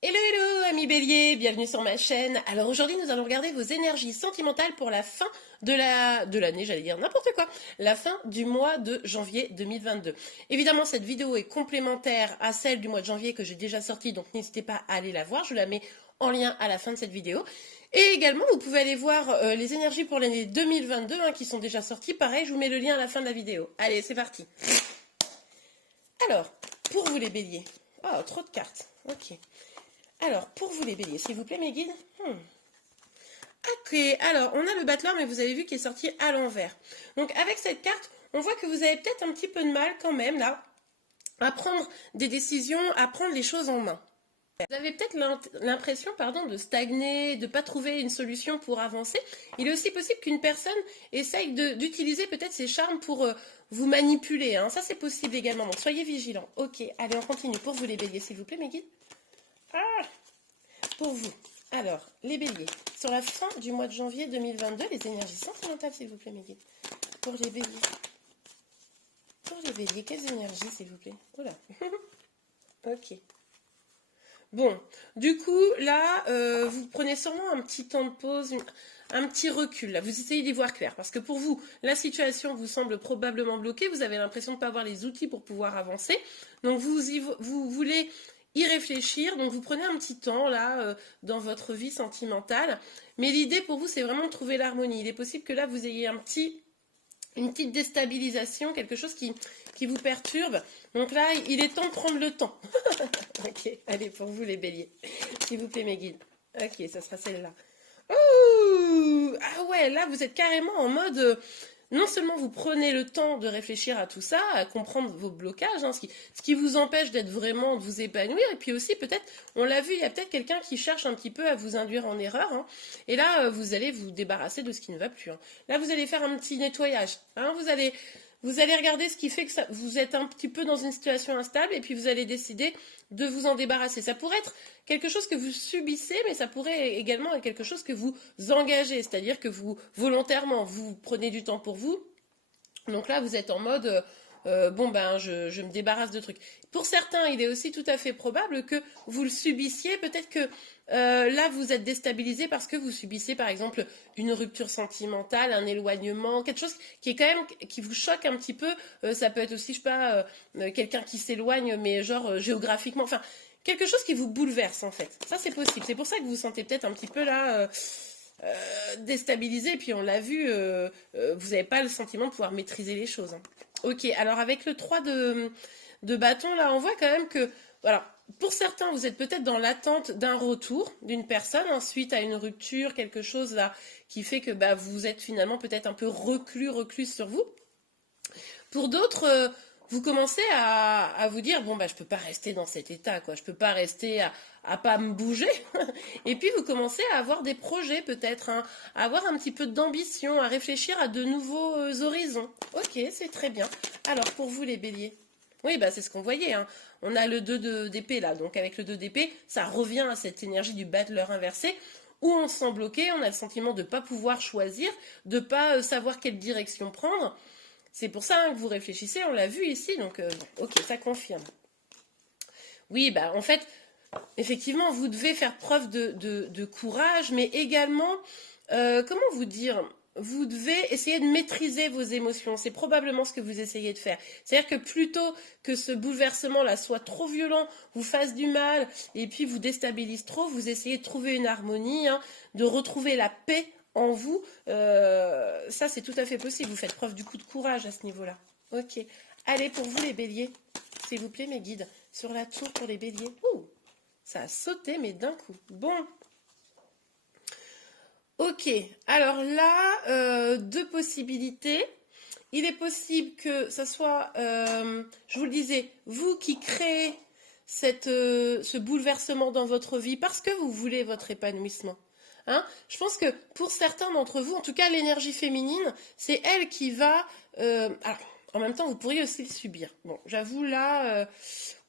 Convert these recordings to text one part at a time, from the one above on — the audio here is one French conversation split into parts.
Hello hello amis bélier, bienvenue sur ma chaîne. Alors aujourd'hui nous allons regarder vos énergies sentimentales pour la fin de l'année, j'allais dire n'importe quoi, la fin du mois de janvier 2022. Évidemment cette vidéo est complémentaire à celle du mois de janvier que j'ai déjà sortie, donc n'hésitez pas à aller la voir, je la mets en lien à la fin de cette vidéo. Et également vous pouvez aller voir les énergies pour l'année 2022 qui sont déjà sorties, pareil je vous mets le lien à la fin de la vidéo. Allez c'est parti. Alors, pour vous les béliers, oh trop de cartes, ok. Alors, pour vous les béliers, s'il vous plaît, mes guides. Ok, alors, on a le battleur, mais vous avez vu qu'il est sorti à l'envers. Donc, avec cette carte, on voit que vous avez peut-être un petit peu de mal quand même, là, à prendre des décisions, à prendre les choses en main. Vous avez peut-être l'impression, pardon, de stagner, de ne pas trouver une solution pour avancer. Il est aussi possible qu'une personne essaye d'utiliser peut-être ses charmes pour vous manipuler. Hein. Ça, c'est possible également. Donc, soyez vigilants. Ok, allez, on continue. Pour vous les béliers, s'il vous plaît, mes guides. Ah, pour vous. Alors, les béliers, sur la fin du mois de janvier 2022, les énergies sentimentales, s'il vous plaît, mes guides. Pour les béliers. Pour les béliers, quelles énergies, s'il vous plaît? Oula. Ok. Bon, du coup, là, vous prenez sûrement un petit temps de pause, un petit recul. Là, vous essayez d'y voir clair. Parce que pour vous, la situation vous semble probablement bloquée. Vous avez l'impression de ne pas avoir les outils pour pouvoir avancer. Donc, vous voulez y réfléchir. Donc, vous prenez un petit temps, là, dans votre vie sentimentale. Mais l'idée, pour vous, c'est vraiment de trouver l'harmonie. Il est possible que là, vous ayez une petite déstabilisation, quelque chose qui vous perturbe. Donc là, il est temps de prendre le temps. Ok, allez, pour vous les béliers. S'il vous plaît, mes guides. Ok, ça sera celle-là. Ouh, ah ouais, là, vous êtes carrément en mode... non seulement vous prenez le temps de réfléchir à tout ça, à comprendre vos blocages, hein, ce qui vous empêche d'être vraiment, de vous épanouir, et puis aussi peut-être, on l'a vu, il y a peut-être quelqu'un qui cherche un petit peu à vous induire en erreur, hein, et là, vous allez vous débarrasser de ce qui ne va plus. Hein. Là, vous allez faire un petit nettoyage. Hein, vous allez regarder ce qui fait que vous êtes un petit peu dans une situation instable et puis vous allez décider de vous en débarrasser. Ça pourrait être quelque chose que vous subissez, mais ça pourrait également être quelque chose que vous engagez, c'est-à-dire que vous, volontairement, vous prenez du temps pour vous. Donc là, vous êtes en mode, bon ben, je me débarrasse de trucs. Pour certains, il est aussi tout à fait probable que vous le subissiez. Peut-être que là, vous êtes déstabilisé parce que vous subissez, par exemple, une rupture sentimentale, un éloignement, quelque chose qui est quand même qui vous choque un petit peu. Ça peut être aussi, je sais pas, quelqu'un qui s'éloigne, mais genre géographiquement. Enfin, quelque chose qui vous bouleverse en fait. Ça, c'est possible. C'est pour ça que vous vous sentez peut-être un petit peu là. Déstabilisé, et puis on l'a vu, vous n'avez pas le sentiment de pouvoir maîtriser les choses. Hein. Ok, alors avec le 3 de bâton, là, on voit quand même que, voilà, pour certains, vous êtes peut-être dans l'attente d'un retour d'une personne, hein, suite à une rupture, quelque chose là, qui fait que bah, vous êtes finalement peut-être un peu reclus sur vous. Pour d'autres, vous commencez à vous dire, bon, bah, je peux pas rester dans cet état, quoi. Je peux pas rester à pas me bouger. Et puis, vous commencez à avoir des projets, peut-être, hein, à avoir un petit peu d'ambition, à réfléchir à de nouveaux horizons. Ok, c'est très bien. Alors, pour vous, les béliers. Oui, bah, c'est ce qu'on voyait, hein. On a le 2 d'épée, là. Donc, avec le 2 d'épée, ça revient à cette énergie du battleur inversé, où on se sent bloqué, on a le sentiment de ne pas pouvoir choisir, de ne pas savoir quelle direction prendre. C'est pour ça hein, que vous réfléchissez, on l'a vu ici, donc bon, ok, ça confirme. Oui, bah en fait, effectivement, vous devez faire preuve de courage, mais également, comment vous dire, vous devez essayer de maîtriser vos émotions. C'est probablement ce que vous essayez de faire. C'est-à-dire que plutôt que ce bouleversement-là soit trop violent, vous fasse du mal, et puis vous déstabilise trop, vous essayez de trouver une harmonie, hein, de retrouver la paix en vous. Ça, c'est tout à fait possible. Vous faites preuve du coup de courage à ce niveau-là. Ok. Allez, pour vous les béliers, s'il vous plaît, mes guides, sur la tour pour les béliers. Ouh, ça a sauté, mais d'un coup. Bon. Ok, alors là, deux possibilités. Il est possible que ça soit, je vous le disais, vous qui créez ce bouleversement dans votre vie parce que vous voulez votre épanouissement. Hein, je pense que pour certains d'entre vous, en tout cas l'énergie féminine, c'est elle qui va... alors, en même temps, vous pourriez aussi le subir. Bon, j'avoue là,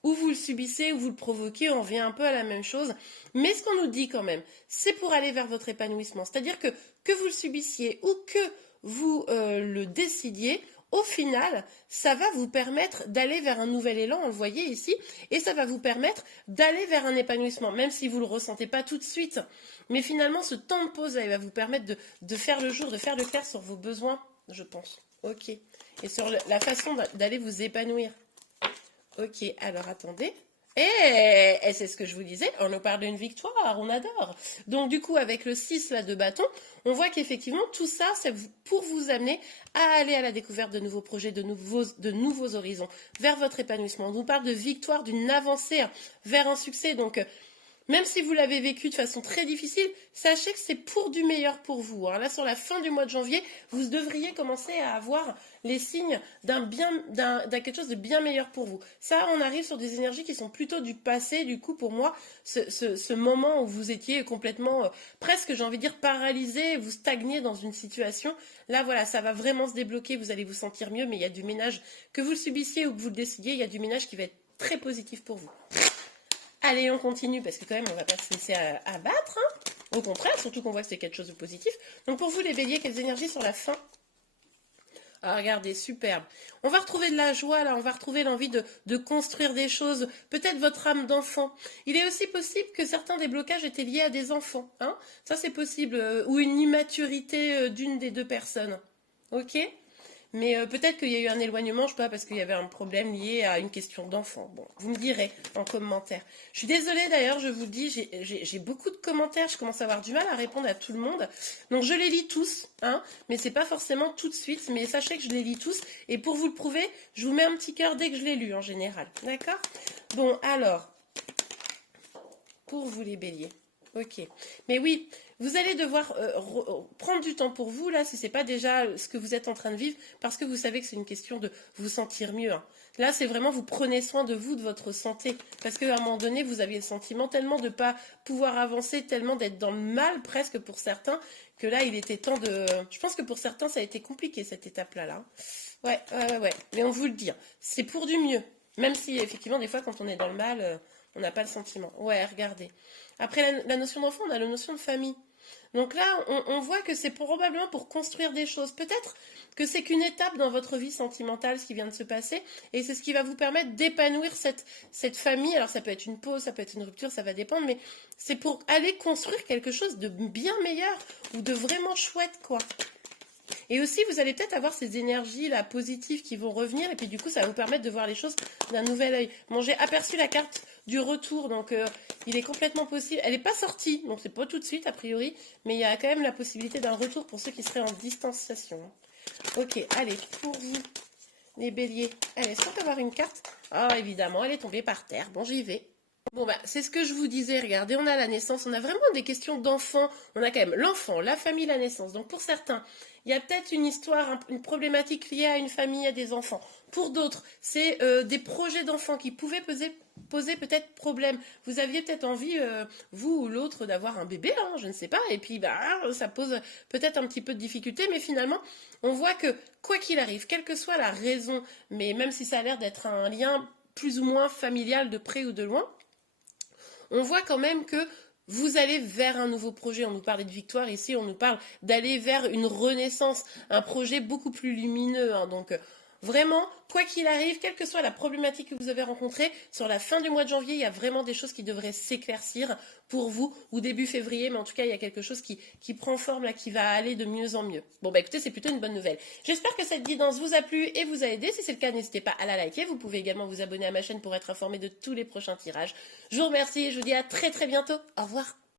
ou vous le subissez ou vous le provoquez, on revient un peu à la même chose. Mais ce qu'on nous dit quand même, c'est pour aller vers votre épanouissement. C'est-à-dire que vous le subissiez ou que vous le décidiez, au final, ça va vous permettre d'aller vers un nouvel élan, on le voyait ici, et ça va vous permettre d'aller vers un épanouissement, même si vous ne le ressentez pas tout de suite. Mais finalement, ce temps de pause, il va vous permettre de faire le jour, de faire le clair sur vos besoins, je pense. Ok. Et sur la façon d'aller vous épanouir. Ok, alors attendez. Et c'est ce que je vous disais, on nous parle d'une victoire, on adore. Donc du coup, avec le 6 là, de bâton, on voit qu'effectivement, tout ça, c'est pour vous amener à aller à la découverte de nouveaux projets, de nouveaux horizons, vers votre épanouissement. On nous parle de victoire, d'une avancée vers un succès. Donc, même si vous l'avez vécu de façon très difficile, sachez que c'est pour du meilleur pour vous. Alors là, sur la fin du mois de janvier, vous devriez commencer à avoir les signes d'un quelque chose de bien meilleur pour vous. Ça, on arrive sur des énergies qui sont plutôt du passé. Du coup, pour moi, ce moment où vous étiez complètement, presque, j'ai envie de dire, paralysé, vous stagnez dans une situation, là, voilà, ça va vraiment se débloquer, vous allez vous sentir mieux, mais il y a du ménage, que vous le subissiez ou que vous le décidiez, il y a du ménage qui va être très positif pour vous. Allez, on continue, parce que quand même, on ne va pas se laisser abattre. Hein. Au contraire, surtout qu'on voit que c'est quelque chose de positif. Donc pour vous, les béliers, quelles énergies sur la fin? Ah, regardez, superbe. On va retrouver de la joie, là, on va retrouver l'envie de construire des choses, peut-être votre âme d'enfant. Il est aussi possible que certains des blocages étaient liés à des enfants. Hein. Ça, c'est possible. Ou une immaturité d'une des deux personnes. Ok? Mais peut-être qu'il y a eu un éloignement, je sais pas, parce qu'il y avait un problème lié à une question d'enfant. Bon, vous me direz en commentaire. Je suis désolée d'ailleurs, je vous dis, j'ai beaucoup de commentaires, je commence à avoir du mal à répondre à tout le monde. Donc je les lis tous, hein, mais c'est pas forcément tout de suite, mais sachez que je les lis tous. Et pour vous le prouver, je vous mets un petit cœur dès que je les lu en général. D'accord? Bon, alors, pour vous les béliers. Ok. Mais oui, vous allez devoir prendre du temps pour vous, là, si ce n'est pas déjà ce que vous êtes en train de vivre, parce que vous savez que c'est une question de vous sentir mieux. Hein. Là, c'est vraiment, vous prenez soin de vous, de votre santé. Parce qu'à un moment donné, vous aviez le sentiment tellement de ne pas pouvoir avancer, tellement d'être dans le mal, presque pour certains, que là, il était temps de... Je pense que pour certains, ça a été compliqué, cette étape-là. Là. Ouais. Mais on vous le dit, hein, c'est pour du mieux. Même si, effectivement, des fois, quand on est dans le mal... on n'a pas le sentiment. Ouais, regardez. Après la notion d'enfant, on a la notion de famille. Donc là, on voit que c'est probablement pour construire des choses. Peut-être que c'est qu'une étape dans votre vie sentimentale, ce qui vient de se passer, et c'est ce qui va vous permettre d'épanouir cette famille. Alors ça peut être une pause, ça peut être une rupture, ça va dépendre, mais c'est pour aller construire quelque chose de bien meilleur, ou de vraiment chouette, quoi. Et aussi, vous allez peut-être avoir ces énergies-là positives qui vont revenir, et puis du coup, ça va vous permettre de voir les choses d'un nouvel œil. Bon, j'ai aperçu la carte du retour, donc il est complètement possible. Elle n'est pas sortie, donc c'est pas tout de suite, a priori, mais il y a quand même la possibilité d'un retour pour ceux qui seraient en distanciation. Ok, allez, pour vous, les béliers. Allez, est-ce qu'on peut avoir une carte? Ah, évidemment, elle est tombée par terre. Bon, j'y vais. Bon, bah, c'est ce que je vous disais, regardez, on a la naissance, on a vraiment des questions d'enfants, on a quand même l'enfant, la famille, la naissance. Donc pour certains, il y a peut-être une histoire, une problématique liée à une famille, à des enfants. Pour d'autres, c'est des projets d'enfants qui pouvaient poser peut-être problème. Vous aviez peut-être envie, vous ou l'autre, d'avoir un bébé, hein, je ne sais pas, et puis bah, ça pose peut-être un petit peu de difficulté, mais finalement, on voit que quoi qu'il arrive, quelle que soit la raison, mais même si ça a l'air d'être un lien plus ou moins familial de près ou de loin, on voit quand même que vous allez vers un nouveau projet. On nous parlait de victoire ici, on nous parle d'aller vers une renaissance, un projet beaucoup plus lumineux. Hein. Donc vraiment, quoi qu'il arrive, quelle que soit la problématique que vous avez rencontrée, sur la fin du mois de janvier, il y a vraiment des choses qui devraient s'éclaircir pour vous, ou début février, mais en tout cas, il y a quelque chose qui prend forme, là, qui va aller de mieux en mieux. Bon, bah écoutez, c'est plutôt une bonne nouvelle. J'espère que cette guidance vous a plu et vous a aidé. Si c'est le cas, n'hésitez pas à la liker. Vous pouvez également vous abonner à ma chaîne pour être informé de tous les prochains tirages. Je vous remercie et je vous dis à très très bientôt. Au revoir.